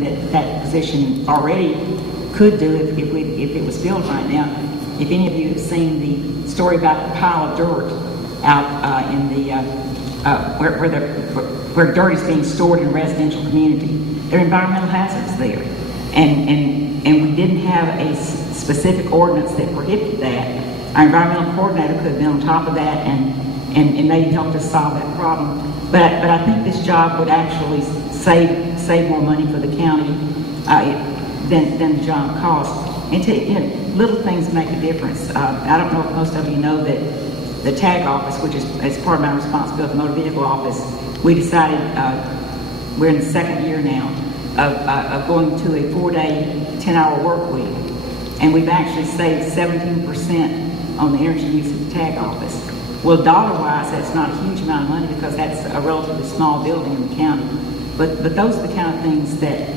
that position already could do if it was filled right now. If any of you have seen the story about the pile of dirt out in the where dirt is being stored in a residential community, there are environmental hazards there, and we didn't have a specific ordinance that prohibited that. Our environmental coordinator could have been on top of that and maybe helped us solve that problem. But I think this job would actually save more money for the county than the job costs. And little things make a difference. I don't know if most of you know that the tag office, which is as part of my responsibility, the motor vehicle office, we decided we're in the second year now of going to a 4-day, 10-hour work week, and we've actually saved 17% on the energy use of the tag office. Well, dollar-wise, that's not a huge amount of money because that's a relatively small building in the county. But those are the kind of things that,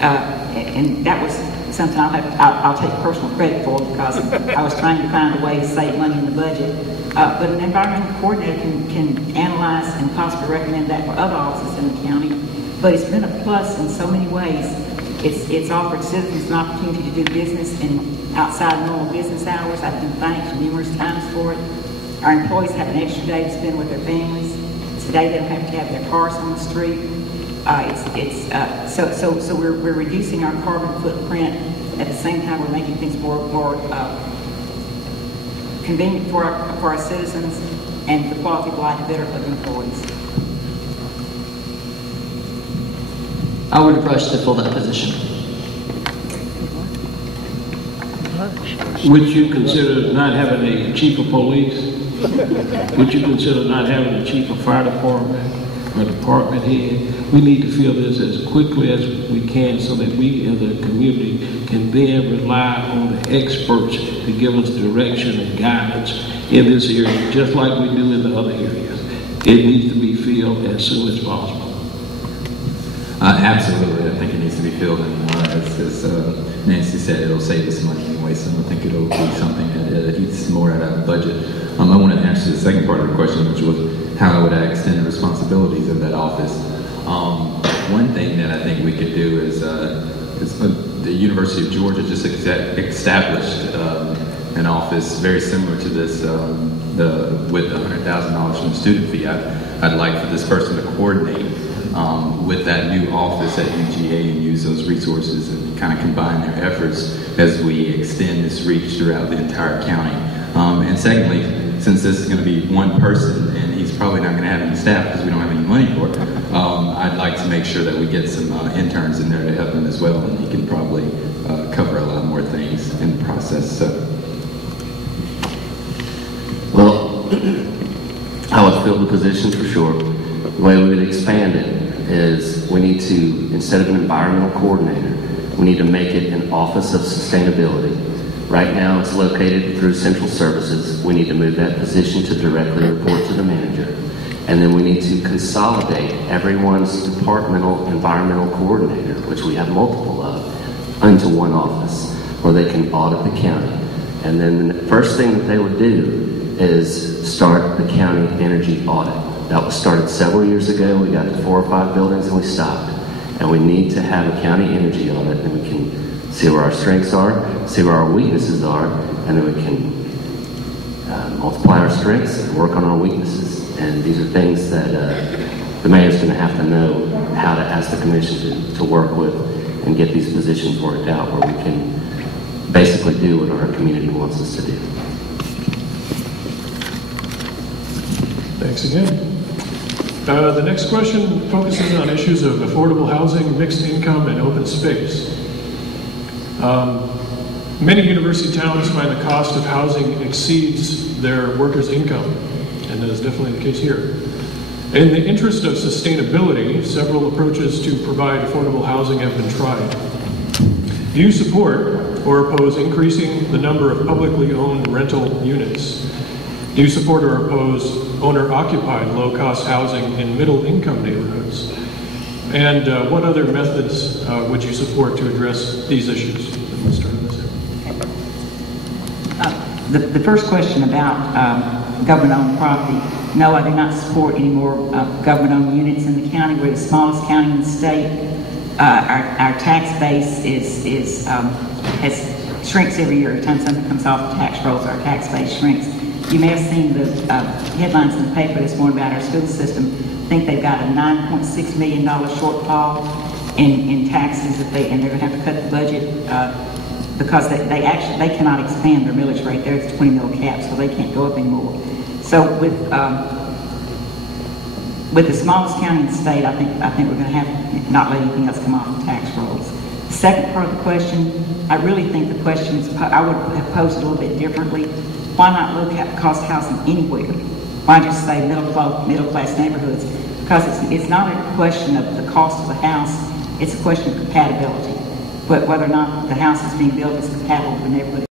and that was something I'll take personal credit for because I was trying to find a way to save money in the budget. But an environmental coordinator can analyze and possibly recommend that for other offices in the county. But it's been a plus in so many ways. It's offered citizens an opportunity to do business outside normal business hours. I've been thanked numerous times for it. Our employees have an extra day to spend with their families. Today they don't have to have their cars on the street. So we're reducing our carbon footprint. At the same time, we're making things more convenient for our citizens and the quality of life better for the employees. I would rush to fill that position. Would you consider not having a chief of police? Would you consider not having a chief of fire department or department head? We need to fill this as quickly as we can so that we as a community can then rely on the experts to give us direction and guidance in this area, just like we do in the other areas. It needs to be filled as soon as possible. Absolutely, I think it needs to be filled, and as Nancy said, it'll save us money anyway, so I don't think it'll be something that eats more out of the budget. I want to answer the second part of the question, which was how would I extend the responsibilities of that office. One thing that I think we could do is the University of Georgia just established an office very similar to this with $100,000 from the student fee. I'd like for this person to coordinate with that new office at UGA and use those resources and kind of combine their efforts as we extend this reach throughout the entire county. And secondly, since this is going to be one person and he's probably not going to have any staff because we don't have any money for it, I'd like to make sure that we get some interns in there to help him as well, and he can probably cover a lot more things in the process. So. Well, I would fill the position for sure. The way we would expand it is we need to, instead of an environmental coordinator, we need to make it an office of sustainability. Right now it's located through central services. We need to move that position to directly report to the manager. And then we need to consolidate everyone's departmental environmental coordinator, which we have multiple of, into one office where they can audit the county. And then the first thing that they would do is start the county energy audit. That was started several years ago. We got to 4 or 5 buildings and we stopped. And we need to have a county energy audit, and we can see where our strengths are, see where our weaknesses are, and then we can multiply our strengths and work on our weaknesses. And these are things that the mayor's going to have to know how to ask the commission to work with and get these positions worked out where we can basically do what our community wants us to do. Thanks again. The next question focuses on issues of affordable housing, mixed income, and open space. Many university towns find the cost of housing exceeds their workers' income, and that is definitely the case here. In the interest of sustainability, several approaches to provide affordable housing have been tried. Do you support or oppose increasing the number of publicly owned rental units? Do you support or oppose owner-occupied low-cost housing in middle-income neighborhoods? And what other methods would you support to address these issues? Let's start with this. The first question about government-owned property, no, I do not support any more government-owned units in the county. We're the smallest county in the state. our tax base has shrinks every year. Every time something comes off the tax rolls, our tax base shrinks. You may have seen the headlines in the paper this morning about our school system. I think they've got a $9.6 million shortfall in taxes and they're going to have to cut the budget because they cannot expand their millage rate. They're at the 20 mil cap, so they can't go up anymore. So with the smallest county in the state, I think we're going to have not let anything else come off the tax rolls. The second part of the question, I really think the questions I would have posed it a little bit differently. Why not look at cost housing anywhere? Why just say middle class neighborhoods? Because it's not a question of the cost of the house, it's a question of compatibility. But whether or not the house is being built is compatible with the neighborhood.